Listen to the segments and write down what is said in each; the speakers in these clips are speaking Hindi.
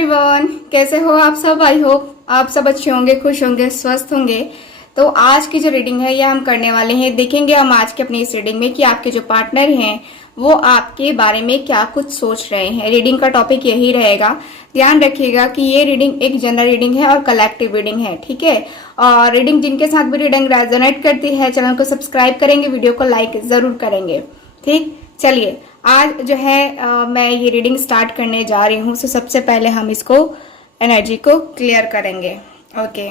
एवरीवन, कैसे हो आप सब। आई होप आप सब अच्छे होंगे, खुश होंगे, स्वस्थ होंगे। तो आज की जो रीडिंग है ये हम करने वाले हैं। देखेंगे हम आज के अपनी इस रीडिंग में कि आपके जो पार्टनर हैं वो आपके बारे में क्या कुछ सोच रहे हैं। रीडिंग का टॉपिक यही रहेगा। ध्यान रखिएगा कि ये रीडिंग एक जनरल रीडिंग है और कलेक्टिव रीडिंग है, ठीक है। और रीडिंग जिनके साथ भी रीडिंग रेजोनेट करती है चैनल को सब्सक्राइब करेंगे, वीडियो को लाइक जरूर करेंगे, ठीक। चलिए आज जो है मैं ये रीडिंग स्टार्ट करने जा रही हूँ। तो सबसे पहले हम इसको एनर्जी को क्लियर करेंगे। ओके,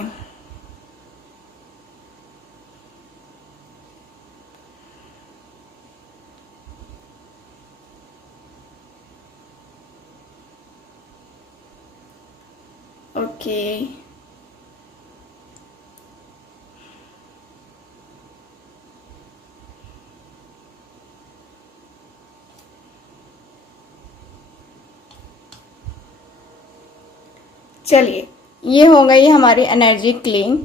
ओके, चलिए ये हो गई हमारी एनर्जी क्लीन।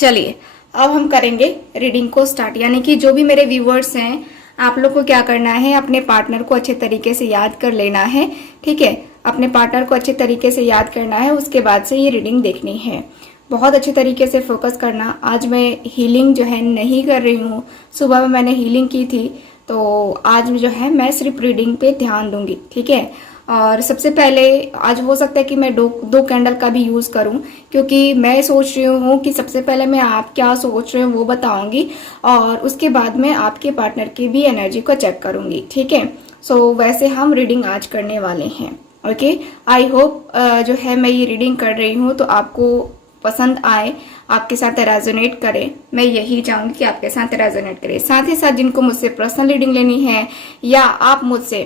चलिए अब हम करेंगे रीडिंग को स्टार्ट। यानी कि जो भी मेरे व्यूवर्स हैं, आप लोग को क्या करना है, अपने पार्टनर को अच्छे तरीके से याद कर लेना है, ठीक है। अपने पार्टनर को अच्छे तरीके से याद करना है, उसके बाद से ये रीडिंग देखनी है। बहुत अच्छे तरीके से फोकस करना। आज मैं हीलिंग जो है नहीं कर रही हूँ, सुबह में मैंने हीलिंग की थी, तो आज जो है मैं सिर्फ रीडिंग पे ध्यान दूंगी, ठीक है। और सबसे पहले आज हो सकता है कि मैं दो कैंडल का भी यूज करूं, क्योंकि मैं सोच रही हूँ कि सबसे पहले मैं आप क्या सोच रहे हो वो बताऊंगी और उसके बाद में आपके पार्टनर की भी एनर्जी को चेक करूंगी, ठीक है। सो वैसे हम रीडिंग आज करने वाले हैं। ओके, आई होप जो है मैं ये रीडिंग कर रही हूँ तो आपको पसंद आए, आपके साथ रेजोनेट करे। मैं यही चाहूंगी कि आपके साथ रेजोनेट करे। साथ ही साथ जिनको मुझसे पर्सनल रीडिंग लेनी है या आप मुझसे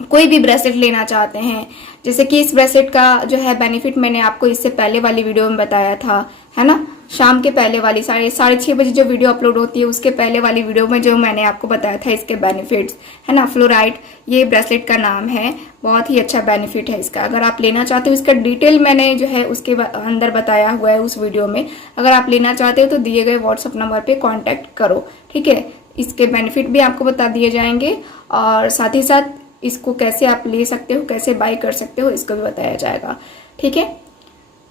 कोई भी ब्रेसलेट लेना चाहते हैं, जैसे कि इस ब्रेसलेट का जो है बेनिफिट मैंने आपको इससे पहले वाली वीडियो में बताया था, है ना। शाम के पहले वाली साढ़े 6:30 बजे जो वीडियो अपलोड होती है उसके पहले वाली वीडियो में जो मैंने आपको बताया था इसके बेनिफिट्स, है ना। फ्लोराइट ये ब्रेसलेट का नाम है, बहुत ही अच्छा बेनिफिट है इसका। अगर आप लेना चाहते हो, इसका डिटेल मैंने जो है उसके अंदर बताया हुआ है उस वीडियो में। अगर आप लेना चाहते हो तो दिए गए व्हाट्सअप नंबर पर कॉन्टैक्ट करो, ठीक है। इसके बेनिफिट भी आपको बता दिए जाएंगे और साथ ही साथ इसको कैसे आप ले सकते हो, कैसे बाय कर सकते हो, इसको भी बताया जाएगा, ठीक है।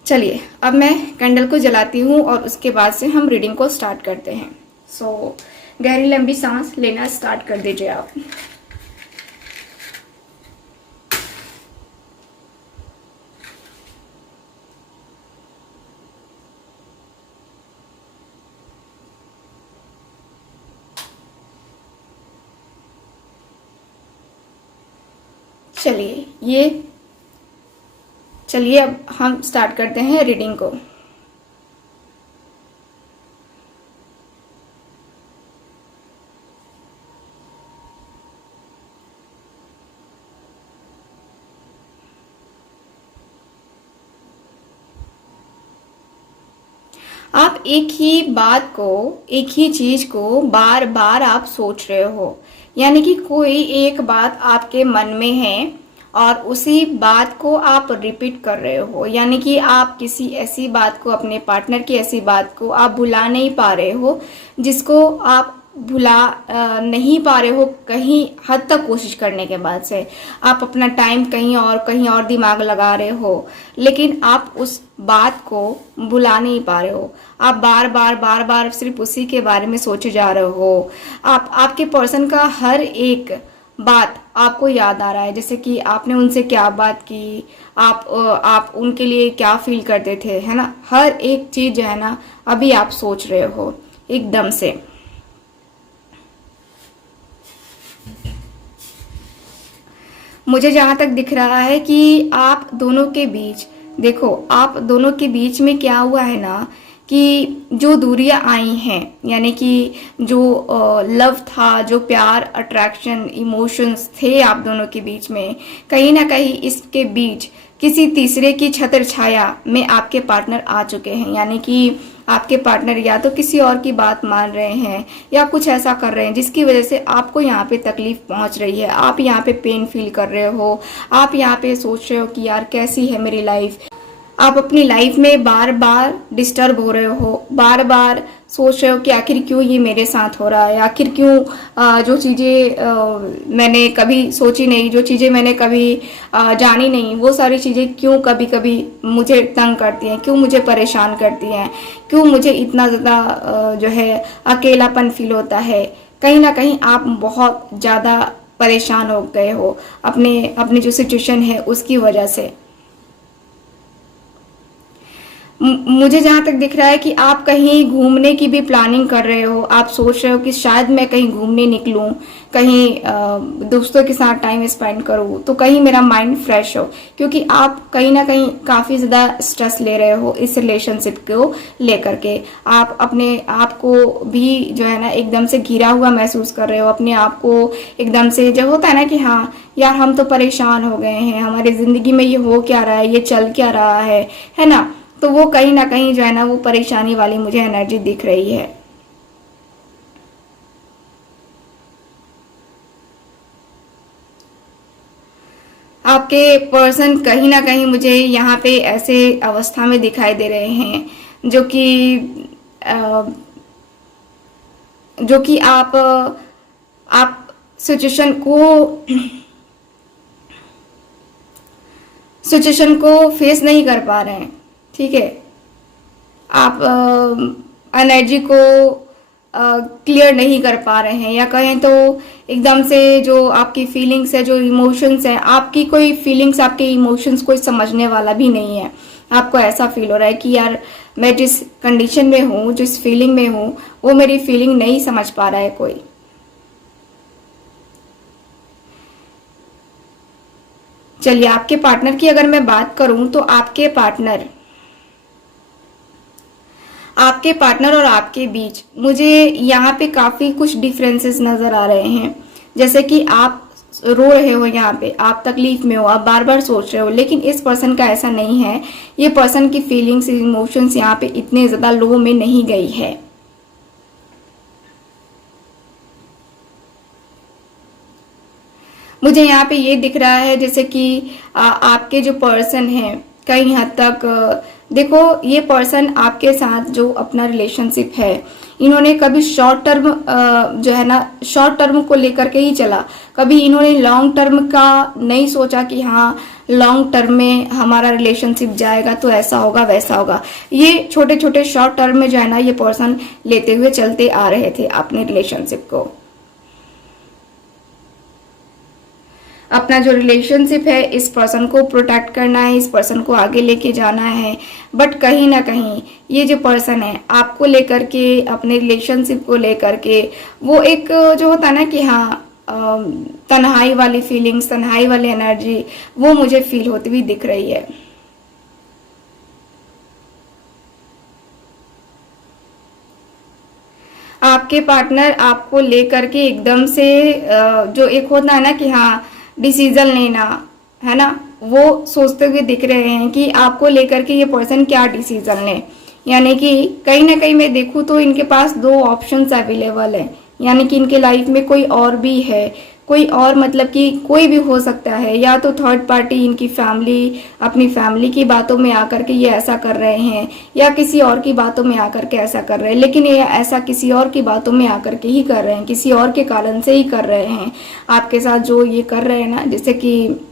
चलिए अब मैं कैंडल को जलाती हूँ और उसके बाद से हम रीडिंग को स्टार्ट करते हैं। सो गहरी लंबी सांस लेना स्टार्ट कर दीजिए आप। चलिए अब हम स्टार्ट करते हैं रीडिंग को। आप एक ही बात को, एक ही चीज को बार बार आप सोच रहे हो। यानी कि कोई एक बात आपके मन में है और उसी बात को आप रिपीट कर रहे हो। यानी कि आप किसी ऐसी बात को, अपने पार्टनर की ऐसी बात को आप भुला नहीं पा रहे हो, जिसको आप भुला नहीं पा रहे हो। कहीं हद तक कोशिश करने के बाद से आप अपना टाइम कहीं और दिमाग लगा रहे हो, लेकिन आप उस बात को भुला नहीं पा रहे हो। आप बार बार सिर्फ उसी के बारे में सोचे जा रहे हो। आपके पर्सन का हर एक बात आपको याद आ रहा है, जैसे कि आपने उनसे क्या बात की, आप उनके लिए क्या फील करते थे, है ना। हर एक चीज जो है ना अभी आप सोच रहे हो एकदम से। मुझे जहां तक दिख रहा है कि आप दोनों के बीच, देखो आप दोनों के बीच में क्या हुआ है ना कि जो दूरियां आई हैं, यानी कि जो लव था, जो प्यार, अट्रैक्शन, इमोशंस थे आप दोनों के बीच में, कहीं ना कहीं इसके बीच किसी तीसरे की छत्र छाया में आपके पार्टनर आ चुके हैं। यानी कि आपके पार्टनर या तो किसी और की बात मान रहे हैं या कुछ ऐसा कर रहे हैं जिसकी वजह से आपको यहाँ पे तकलीफ पहुंच रही है। आप यहाँ पे पेन फील कर रहे हो, आप यहाँ पे सोच रहे हो कि यार कैसी है मेरी लाइफ। आप अपनी लाइफ में बार बार डिस्टर्ब हो रहे हो, बार बार सोच रहे हो कि आखिर क्यों ये मेरे साथ हो रहा है, आखिर क्यों जो चीज़ें मैंने कभी सोची नहीं, जो चीज़ें मैंने कभी जानी नहीं, वो सारी चीज़ें क्यों कभी कभी मुझे तंग करती हैं, क्यों मुझे परेशान करती हैं, क्यों मुझे इतना ज़्यादा जो है अकेलापन फील होता है। कहीं ना कहीं आप बहुत ज़्यादा परेशान हो गए हो अपने अपनी जो सिचुएशन है उसकी वजह से। मुझे जहाँ तक दिख रहा है कि आप कहीं घूमने की भी प्लानिंग कर रहे हो, आप सोच रहे हो कि शायद मैं कहीं घूमने निकलूं, कहीं दोस्तों के साथ टाइम स्पेंड करूं, तो कहीं मेरा माइंड फ्रेश हो, क्योंकि आप कहीं ना कहीं काफ़ी ज़्यादा स्ट्रेस ले रहे हो इस रिलेशनशिप को लेकर के। आप अपने आप को भी जो है ना एकदम से घिरा हुआ महसूस कर रहे हो, अपने आप को एकदम से, जब होता है ना कि हाँ यार हम तो परेशान हो गए हैं, हमारी ज़िंदगी में ये हो क्या रहा है, ये चल क्या रहा है ना। तो वो कहीं ना कहीं जो है ना वो परेशानी वाली मुझे एनर्जी दिख रही है। आपके पर्सन कहीं ना कहीं मुझे यहाँ पे ऐसे अवस्था में दिखाई दे रहे हैं जो कि अ, जो कि आप सिचुएशन को फेस नहीं कर पा रहे हैं, ठीक है। आप एनर्जी को क्लियर नहीं कर पा रहे हैं, या कहें तो एकदम से जो आपकी फीलिंग्स है, जो इमोशंस है, आपकी कोई फीलिंग्स, आपके इमोशंस कोई समझने वाला भी नहीं है। आपको ऐसा फील हो रहा है कि यार मैं जिस कंडीशन में हूँ, जिस फीलिंग में हूँ, वो मेरी फीलिंग नहीं समझ पा रहा है कोई। चलिए, आपके पार्टनर की अगर मैं बात करूं तो आपके पार्टनर और आपके बीच मुझे यहाँ पे काफ़ी कुछ डिफरेंसेस नज़र आ रहे हैं। जैसे कि आप रो रहे हो, यहाँ पे आप तकलीफ में हो, आप बार बार सोच रहे हो, लेकिन इस पर्सन का ऐसा नहीं है। ये पर्सन की फीलिंग्स, इमोशंस यहाँ पे इतने ज़्यादा लो में नहीं गई है। मुझे यहाँ पे ये दिख रहा है जैसे कि आपके जो पर्सन है कई हद तक देखो, ये पर्सन आपके साथ जो अपना रिलेशनशिप है, इन्होंने कभी शॉर्ट टर्म जो है ना शॉर्ट टर्म को लेकर के ही चला, कभी इन्होंने लॉन्ग टर्म का नहीं सोचा कि हाँ लॉन्ग टर्म में हमारा रिलेशनशिप जाएगा तो ऐसा होगा वैसा होगा। ये छोटे छोटे शॉर्ट टर्म में जो है ना ये पर्सन लेते हुए चलते आ रहे थे अपने रिलेशनशिप को। अपना जो रिलेशनशिप है इस पर्सन को प्रोटेक्ट करना है, इस पर्सन को आगे लेके जाना है। बट कहीं ना कहीं ये जो पर्सन है आपको लेकर के, अपने रिलेशनशिप को लेकर के, वो एक जो होता है ना कि हाँ तन्हाई वाली फीलिंग्स, तन्हाई वाली एनर्जी, वो मुझे फील होती हुई दिख रही है। आपके पार्टनर आपको लेकर के एकदम से जो एक होता है ना कि हाँ डिसीजन लेना, है ना, वो सोचते हुए दिख रहे हैं कि आपको लेकर के ये पर्सन क्या डिसीजन ले। यानी कि कहीं ना कहीं मैं देखूँ तो इनके पास दो ऑप्शंस अवेलेबल है, यानी कि इनके लाइफ में कोई और भी है, कोई और मतलब कि कोई भी हो सकता है, या तो थर्ड पार्टी इनकी फैमिली, अपनी फैमिली की बातों में आकर के ये ऐसा कर रहे हैं, या किसी और की बातों में आकर के ऐसा कर रहे हैं। लेकिन ये ऐसा किसी और की बातों में आकर के ही कर रहे हैं, किसी और के कारण से ही कर रहे हैं। आपके साथ जो ये कर रहे हैं ना, जैसे कि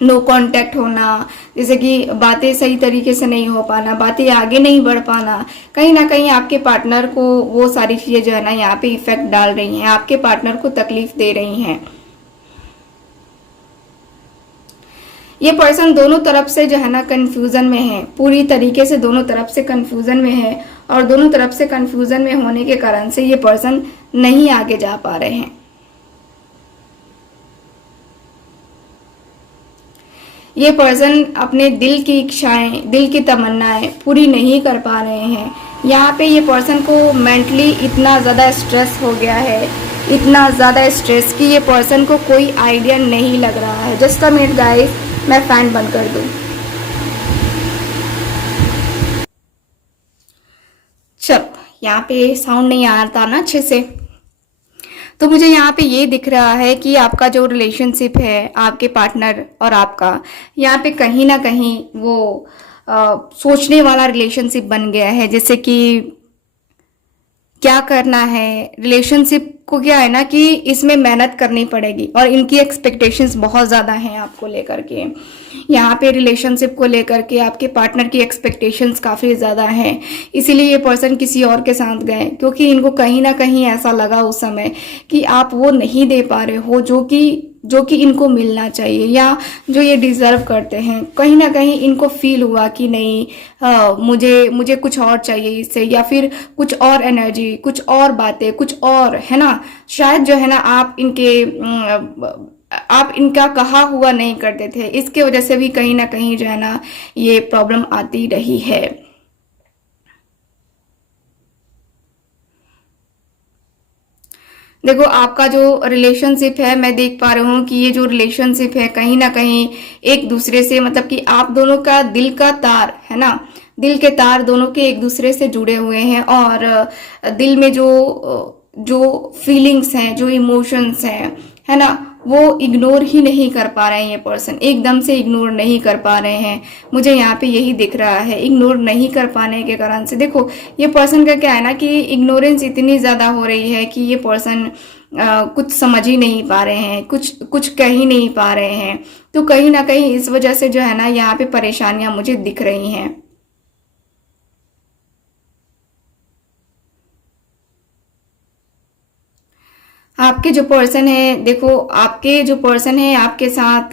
नो कांटेक्ट होना, जैसे कि बातें सही तरीके से नहीं हो पाना, बातें आगे नहीं बढ़ पाना, कहीं ना कहीं आपके पार्टनर को वो सारी चीज़ें जो है ना यहाँ पे इफेक्ट डाल रही हैं, आपके पार्टनर को तकलीफ दे रही हैं। ये पर्सन दोनों तरफ से जो है ना कंफ्यूजन में है, पूरी तरीके से दोनों तरफ से कंफ्यूजन में है, और दोनों तरफ से कंफ्यूजन में होने के कारण से ये पर्सन नहीं आगे जा पा रहे हैं। ये पर्सन अपने दिल की इच्छाएं, दिल की तमन्नाएं पूरी नहीं कर पा रहे हैं। यहाँ पे ये पर्सन को मेंटली इतना ज़्यादा स्ट्रेस हो गया है, इतना ज़्यादा स्ट्रेस कि ये पर्सन को कोई आइडिया नहीं लग रहा है। जस्ट अ मिनट गाइस, मैं फ़ैन बंद कर दूँ। चलो, यहाँ पे साउंड नहीं आता ना अच्छे से, तो मुझे यहाँ पे ये दिख रहा है कि आपका जो रिलेशनशिप है, आपके पार्टनर और आपका, यहाँ पे कहीं ना कहीं वो सोचने वाला रिलेशनशिप बन गया है, जैसे कि क्या करना है रिलेशनशिप को, क्या है ना कि इसमें मेहनत करनी पड़ेगी और इनकी एक्सपेक्टेशंस बहुत ज़्यादा हैं आपको लेकर के। यहाँ पे रिलेशनशिप को लेकर के आपके पार्टनर की एक्सपेक्टेशंस काफ़ी ज़्यादा हैं, इसीलिए ये पर्सन किसी और के साथ गए, क्योंकि इनको कहीं ना कहीं ऐसा लगा उस समय कि आप वो नहीं दे पा रहे हो जो कि इनको मिलना चाहिए या जो ये डिज़र्व करते हैं। कहीं ना कहीं इनको फील हुआ कि नहीं, मुझे कुछ और चाहिए इससे, या फिर कुछ और एनर्जी, कुछ और बातें, कुछ और, है ना। शायद जो है ना आप इनका कहा हुआ नहीं करते थे, इसके वजह से भी कहीं ना कहीं जो है ना ये प्रॉब्लम आती रही है। देखो आपका जो रिलेशनशिप है, मैं देख पा रही हूँ कि ये जो रिलेशनशिप है कहीं ना कहीं एक दूसरे से, मतलब कि आप दोनों का दिल का तार है ना, दिल के तार दोनों के एक दूसरे से जुड़े हुए हैं, और दिल में जो फीलिंग्स हैं, जो इमोशंस हैं, है ना, वो इग्नोर ही नहीं कर पा रहे हैं। ये पर्सन एकदम से इग्नोर नहीं कर पा रहे हैं, मुझे यहाँ पे यही दिख रहा है। इग्नोर नहीं कर पाने के कारण से देखो ये पर्सन का क्या है ना कि इग्नोरेंस इतनी ज़्यादा हो रही है कि ये पर्सन कुछ समझ ही नहीं पा रहे हैं, कुछ कह ही नहीं पा रहे हैं। तो कहीं ना कहीं इस वजह से जो है ना यहाँ पे परेशानियां मुझे दिख रही हैं। आपके जो पर्सन है, देखो आपके जो पर्सन है आपके साथ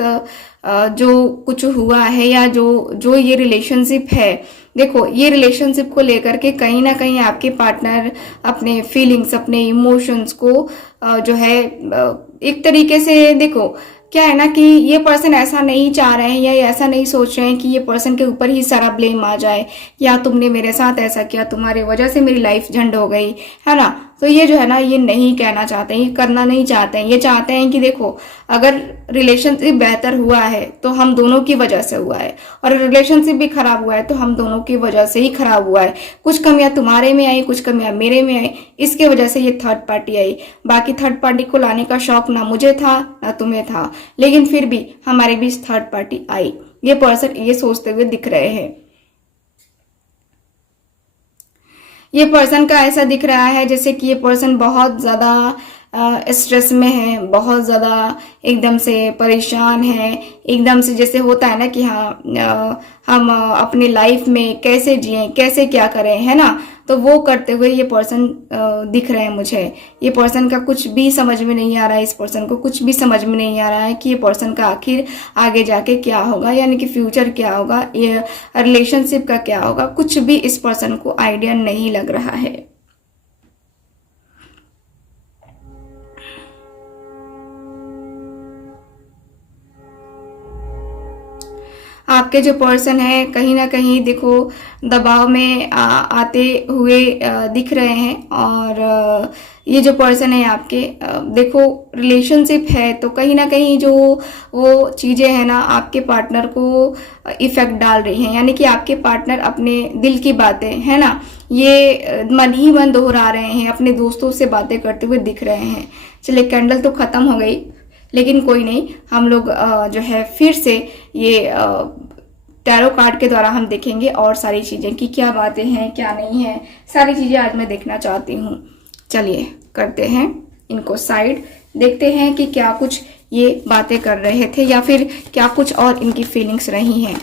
जो कुछ हुआ है या जो जो ये रिलेशनशिप है, देखो ये रिलेशनशिप को लेकर के कहीं ना कहीं आपके पार्टनर अपने फीलिंग्स, अपने इमोशंस को जो है एक तरीके से, देखो क्या है ना कि ये पर्सन ऐसा नहीं चाह रहे हैं या ये ऐसा नहीं सोच रहे हैं कि ये पर्सन के ऊपर ही सारा ब्लेम आ जाए, या तुमने मेरे साथ ऐसा किया, तुम्हारे वजह से मेरी लाइफ झंड हो गई, है ना। तो ये जो है ना ये नहीं कहना चाहते हैं, ये करना नहीं चाहते हैं। ये चाहते हैं कि देखो अगर रिलेशनशिप बेहतर हुआ है तो हम दोनों की वजह से हुआ है, और रिलेशनशिप भी खराब हुआ है तो हम दोनों की वजह से ही खराब हुआ है। कुछ कमियां तुम्हारे में आई, कुछ कमियां मेरे में आई, इसके वजह से ये थर्ड पार्टी आई। बाकी थर्ड पार्टी को लाने का शौक ना मुझे था ना तुम्हें था, लेकिन फिर भी हमारे बीच थर्ड पार्टी आई। ये पर्सन ये सोचते हुए दिख रहे हैं। ये पर्सन का ऐसा दिख रहा है जैसे कि ये पर्सन बहुत ज़्यादा स्ट्रेस में है, बहुत ज़्यादा एकदम से परेशान है, एकदम से जैसे होता है ना कि हाँ हम अपनी लाइफ में कैसे जिएं, कैसे क्या करें, है ना। तो वो करते हुए ये पर्सन दिख रहे हैं मुझे। ये पर्सन का कुछ भी समझ में नहीं आ रहा है, इस पर्सन को कुछ भी समझ में नहीं आ रहा है कि ये पर्सन का आखिर आगे जाके क्या होगा, यानी कि फ्यूचर क्या होगा, ये रिलेशनशिप का क्या होगा, कुछ भी इस पर्सन को आइडिया नहीं लग रहा है। आपके जो पर्सन है कहीं ना कहीं देखो दबाव में आते हुए दिख रहे हैं, और ये जो पर्सन है आपके देखो रिलेशनशिप है तो कहीं ना कहीं जो वो चीज़ें हैं ना आपके पार्टनर को इफेक्ट डाल रही हैं, यानी कि आपके पार्टनर अपने दिल की बातें है ना ये मन ही मन दोहरा रहे हैं, अपने दोस्तों से बातें करते हुए दिख रहे हैं। चलिए कैंडल तो ख़त्म हो गई, लेकिन कोई नहीं, हम लोग जो है फिर से ये टैरो कार्ड के द्वारा हम देखेंगे और सारी चीज़ें कि क्या बातें हैं क्या नहीं है, सारी चीज़ें आज मैं देखना चाहती हूँ। चलिए करते हैं इनको साइड, देखते हैं कि क्या कुछ ये बातें कर रहे थे या फिर क्या कुछ और इनकी फीलिंग्स रही हैं,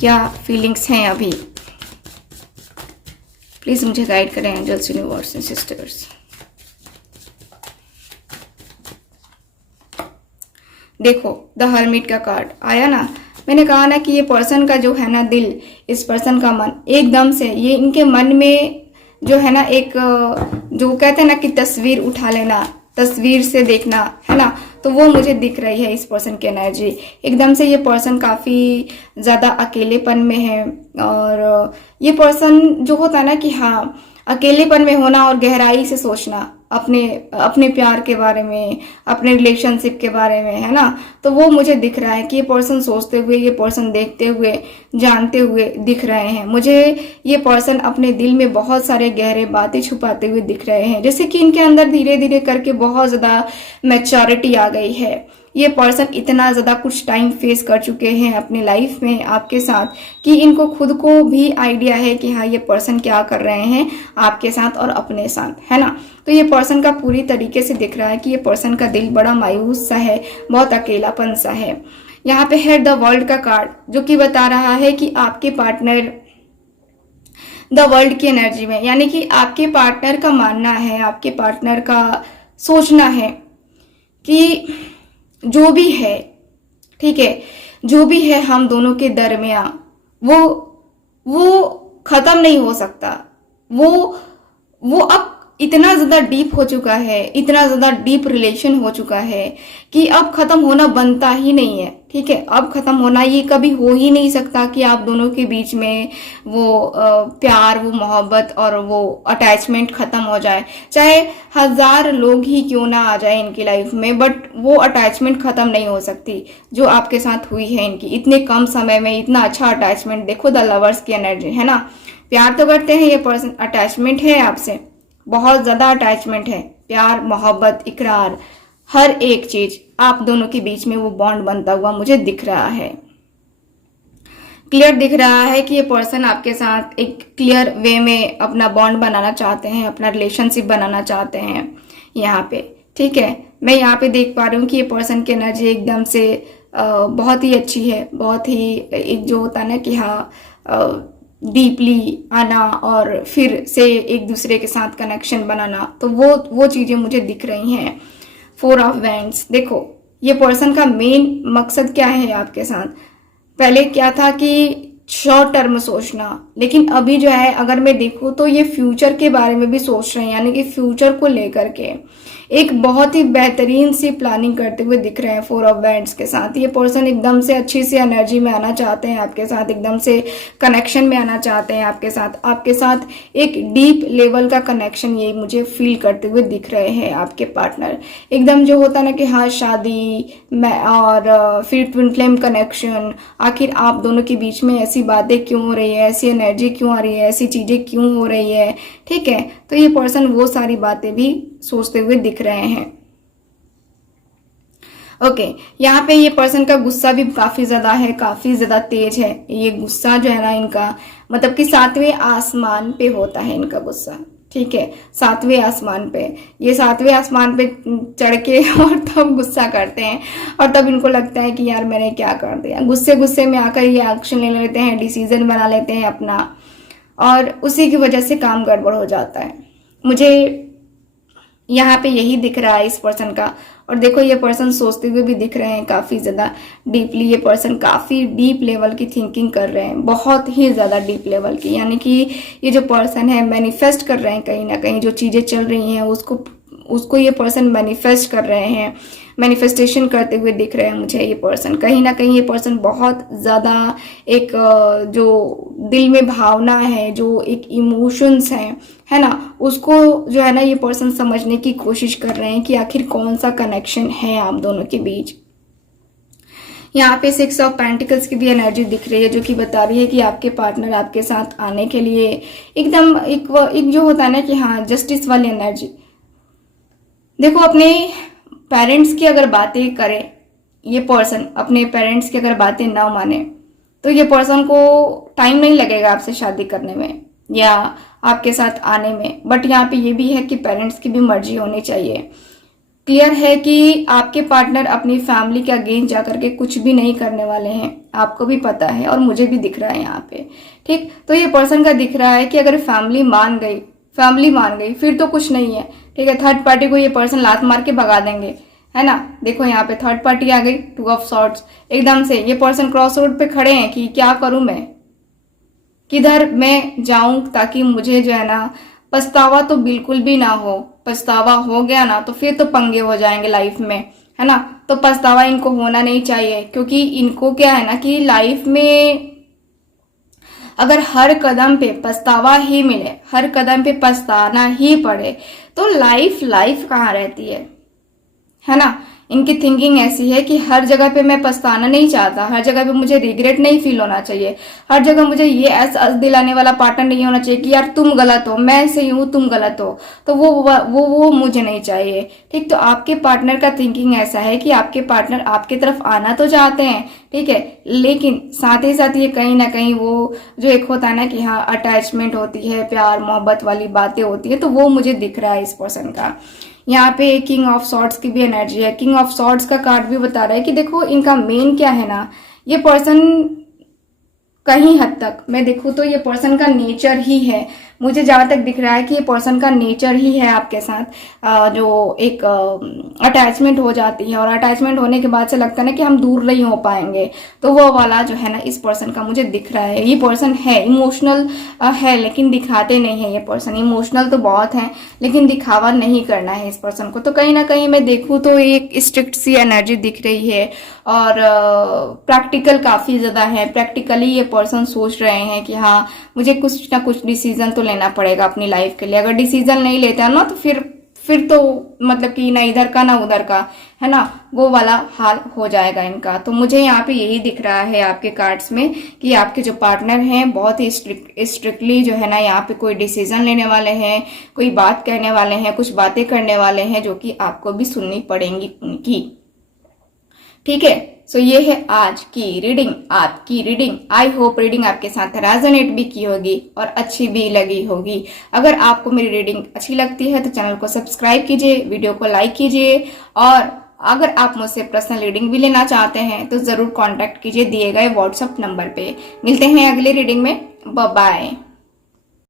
क्या फीलिंग्स हैं अभी। प्लीज़ मुझे गाइड करें एंजल्स, यूनिवर्स एंड सिस्टर्स। देखो द हर्मिट का कार्ड आया ना, मैंने कहा ना कि ये पर्सन का जो है ना दिल, इस पर्सन का मन एकदम से ये इनके मन में जो है ना एक जो कहते हैं ना कि तस्वीर उठा लेना, तस्वीर से देखना, है ना, तो वो मुझे दिख रही है इस पर्सन की एनर्जी। एकदम से ये पर्सन काफ़ी ज़्यादा अकेलेपन में है, और ये पर्सन जो होता है ना कि हाँ अकेलेपन में होना और गहराई से सोचना अपने प्यार के बारे में, अपने रिलेशनशिप के बारे में, है ना, तो वो मुझे दिख रहा है कि ये पर्सन सोचते हुए, ये पर्सन देखते हुए, जानते हुए दिख रहे हैं। मुझे ये पर्सन अपने दिल में बहुत सारे गहरे बातें छुपाते हुए दिख रहे हैं, जैसे कि इनके अंदर धीरे धीरे करके बहुत ज़्यादा मैच्योरिटी आ गई है, ये पर्सन इतना ज़्यादा कुछ टाइम फेस कर चुके हैं अपनी लाइफ में आपके साथ कि इनको खुद को भी आइडिया है कि हाँ ये पर्सन क्या कर रहे हैं आपके साथ और अपने साथ, है ना। तो ये पर्सन का पूरी तरीके से दिख रहा है कि ये पर्सन का दिल बड़ा मायूस सा है, बहुत अकेलापन सा है। यहाँ पे है द वर्ल्ड का कार्ड, जो कि बता रहा है कि आपके पार्टनर द वर्ल्ड की एनर्जी में, यानी कि आपके पार्टनर का मानना है, आपके पार्टनर का सोचना है कि जो भी है, ठीक है, जो भी है हम दोनों के दरमियां वो खत्म नहीं हो सकता। वो अब इतना ज्यादा डीप हो चुका है, इतना ज्यादा डीप रिलेशन हो चुका है कि अब खत्म होना बनता ही नहीं है, ठीक है। अब खत्म होना ये कभी हो ही नहीं सकता कि आप दोनों के बीच में वो प्यार, वो मोहब्बत और वो अटैचमेंट खत्म हो जाए। चाहे 1000 लोग ही क्यों ना आ जाए इनकी लाइफ में, बट वो अटैचमेंट खत्म नहीं हो सकती जो आपके साथ हुई है इनकी। इतने कम समय में इतना अच्छा अटैचमेंट, देखो द लवर्स की एनर्जी, है ना। प्यार तो करते हैं ये पर्सन, अटैचमेंट है आपसे, बहुत ज्यादा अटैचमेंट है, प्यार, मोहब्बत, इकरार, हर एक चीज आप दोनों के बीच में वो बॉन्ड बनता हुआ मुझे दिख रहा है। क्लियर दिख रहा है कि ये पर्सन आपके साथ एक क्लियर वे में अपना बॉन्ड बनाना चाहते हैं, अपना रिलेशनशिप बनाना चाहते हैं यहाँ पे, ठीक है। मैं यहाँ पे देख पा रही हूँ कि ये पर्सन की एनर्जी एकदम से बहुत ही अच्छी है, बहुत ही एक जो होता है ना कि हाँ डीपली आना और फिर से एक दूसरे के साथ कनेक्शन बनाना, तो वो चीजें मुझे दिख रही हैं। 4 ऑफ वैंड्स, देखो ये पर्सन का मेन मकसद क्या है आपके साथ। पहले क्या था कि शॉर्ट टर्म सोचना, लेकिन अभी जो है अगर मैं देखूं तो ये फ्यूचर के बारे में भी सोच रहे हैं, यानी कि फ्यूचर को लेकर के एक बहुत ही बेहतरीन सी प्लानिंग करते हुए दिख रहे हैं 4 ऑफ वैंड्स के साथ। ये पर्सन एकदम से अच्छी सी एनर्जी में आना चाहते हैं आपके साथ, एकदम से कनेक्शन में आना चाहते हैं आपके साथ एक डीप लेवल का कनेक्शन ये मुझे फील करते हुए दिख रहे हैं आपके पार्टनर। एकदम जो होता ना कि हाँ शादी और फिर ट्विन फ्लेम कनेक्शन, आखिर आप दोनों के बीच में ऐसी बातें क्यों हो रही है, ऐसी एनर्जी क्यों आ रही है, ऐसी चीजें क्यों हो रही है, ठीक है। तो ये पर्सन वो सारी बातें भी सोचते हुए दिख रहे हैं। ओके, यहाँ पे ये पर्सन का गुस्सा भी काफी ज्यादा है, काफी ज्यादा तेज है। ये गुस्सा जो है ना इनका, मतलब कि 7वें आसमान पे होता है इनका गुस्सा, ठीक है। 7वें आसमान पे, ये 7वें आसमान पे चढ़ के और तब गुस्सा करते हैं, और तब इनको लगता है कि यार मैंने क्या कर दिया। गुस्से में आकर ये एक्शन ले लेते हैं, डिसीजन बना लेते हैं अपना, और उसी की वजह से काम गड़बड़ हो जाता है। मुझे यहाँ पे यही दिख रहा है इस पर्सन का। और देखो ये पर्सन सोचते हुए भी दिख रहे हैं काफी ज्यादा डीपली। ये पर्सन काफी डीप लेवल की थिंकिंग कर रहे हैं, बहुत ही ज्यादा डीप लेवल की, यानी कि ये जो पर्सन है मैनिफेस्ट कर रहे हैं कहीं ना कहीं, जो चीजें चल रही हैं उसको ये पर्सन मैनिफेस्ट कर रहे हैं, मैनिफेस्टेशन करते हुए दिख रहे हैं मुझे ये पर्सन। कहीं ना कहीं ये पर्सन बहुत ज़्यादा एक जो दिल में भावना है, जो एक इमोशंस हैं, है ना, उसको जो है ना ये पर्सन समझने की कोशिश कर रहे हैं कि आखिर कौन सा कनेक्शन है आप दोनों के बीच। यहाँ पे 6 ऑफ पेंटिकल्स की भी एनर्जी दिख रही है, जो कि बता रही है कि आपके पार्टनर आपके साथ आने के लिए एकदम एक जो होता है ना कि हाँ जस्टिस वाली एनर्जी। देखो अपने पेरेंट्स की अगर बातें करे, ये पर्सन अपने पेरेंट्स की अगर बातें ना माने, तो ये पर्सन को टाइम नहीं लगेगा आपसे शादी करने में या आपके साथ आने में। बट यहाँ पे ये भी है कि पेरेंट्स की भी मर्जी होनी चाहिए। क्लियर है कि आपके पार्टनर अपनी फैमिली के अगेंस्ट जाकर के कुछ भी नहीं करने वाले हैं, आपको भी पता है और मुझे भी दिख रहा है यहाँ पे, ठीक। तो ये पर्सन का दिख रहा है कि अगर फैमिली मान गई फिर तो कुछ नहीं है, ठीक है। थर्ड पार्टी को ये पर्सन लात मार के भगा देंगे, है ना। देखो यहाँ पे थर्ड पार्टी आ गई, 2 ऑफ सॉर्ड्स। एकदम से ये पर्सन क्रॉस रोड पे खड़े हैं कि क्या करूं मैं, किधर मैं जाऊं ताकि मुझे जो है ना पछतावा तो बिल्कुल भी ना हो। पछतावा हो गया ना तो फिर तो पंगे हो जाएंगे लाइफ में, है ना। तो पछतावा इनको होना नहीं चाहिए, क्योंकि इनको क्या है ना कि लाइफ में अगर हर कदम पे पछतावा ही मिले, हर कदम पे पछताना ही पड़े, तो लाइफ कहाँ रहती है ना। इनकी थिंकिंग ऐसी है कि हर जगह पे मैं पछताना नहीं चाहता, हर जगह पे मुझे रिग्रेट नहीं फील होना चाहिए, हर जगह मुझे ये एहसास दिलाने वाला पार्टनर नहीं होना चाहिए कि यार तुम गलत हो, मैं सही हूँ तुम गलत हो। तो वो मुझे नहीं चाहिए। ठीक, तो आपके पार्टनर का थिंकिंग ऐसा है कि आपके पार्टनर आपके तरफ आना तो चाहते हैं, ठीक है, लेकिन साथ ही साथ ये कहीं ना कहीं वो जो एक होता है ना कि हाँ अटैचमेंट होती है, प्यार मोहब्बत वाली बातें होती है, तो वो मुझे दिख रहा है इस पर्सन का। यहाँ पे किंग ऑफ सॉर्ड्स की भी एनर्जी है। किंग ऑफ सॉर्ड्स का कार्ड भी बता रहा है कि देखो इनका मेन क्या है ना, ये पर्सन कहीं हद तक मैं देखूँ तो ये पर्सन का नेचर ही है, मुझे जहाँ तक दिख रहा है कि ये पर्सन का नेचर ही है आपके साथ जो एक अटैचमेंट हो जाती है, और अटैचमेंट होने के बाद से लगता है ना कि हम दूर नहीं हो पाएंगे, तो वो वाला जो है ना इस पर्सन का मुझे दिख रहा है। ये पर्सन है इमोशनल है, लेकिन दिखाते नहीं है। ये पर्सन इमोशनल तो बहुत है, लेकिन दिखावा नहीं करना है इस पर्सन को। तो कहीं ना कहीं मैं देखूँ तो एक स्ट्रिक्ट सी एनर्जी दिख रही है, और प्रैक्टिकल काफ़ी ज़्यादा है। प्रैक्टिकली ये पर्सन सोच रहे हैं कि हाँ मुझे कुछ ना कुछ डिसीजन तो लेना पड़ेगा अपनी लाइफ के लिए। अगर डिसीजन नहीं लेते हैं ना तो फिर तो मतलब कि ना इधर का ना उधर का, है ना, वो वाला हाल हो जाएगा इनका। तो मुझे यहाँ पे यही दिख रहा है आपके कार्ड्स में कि आपके जो पार्टनर हैं बहुत ही स्ट्रिक्टली जो है ना यहाँ पे कोई डिसीजन लेने वाले हैं, कोई बात कहने वाले हैं, कुछ बातें करने वाले हैं जो कि आपको भी सुननी पड़ेंगी उनकी। ठीक है, सो ये है आज की रीडिंग, आपकी रीडिंग। आई होप रीडिंग आपके साथ रेजोनेट भी की होगी और अच्छी भी लगी होगी। अगर आपको मेरी रीडिंग अच्छी लगती है तो चैनल को सब्सक्राइब कीजिए, वीडियो को लाइक कीजिए, और अगर आप मुझसे पर्सनल रीडिंग भी लेना चाहते हैं तो जरूर कॉन्टैक्ट कीजिए दिए गए व्हाट्सएप नंबर पे। मिलते हैं अगली रीडिंग में, बाय बाय।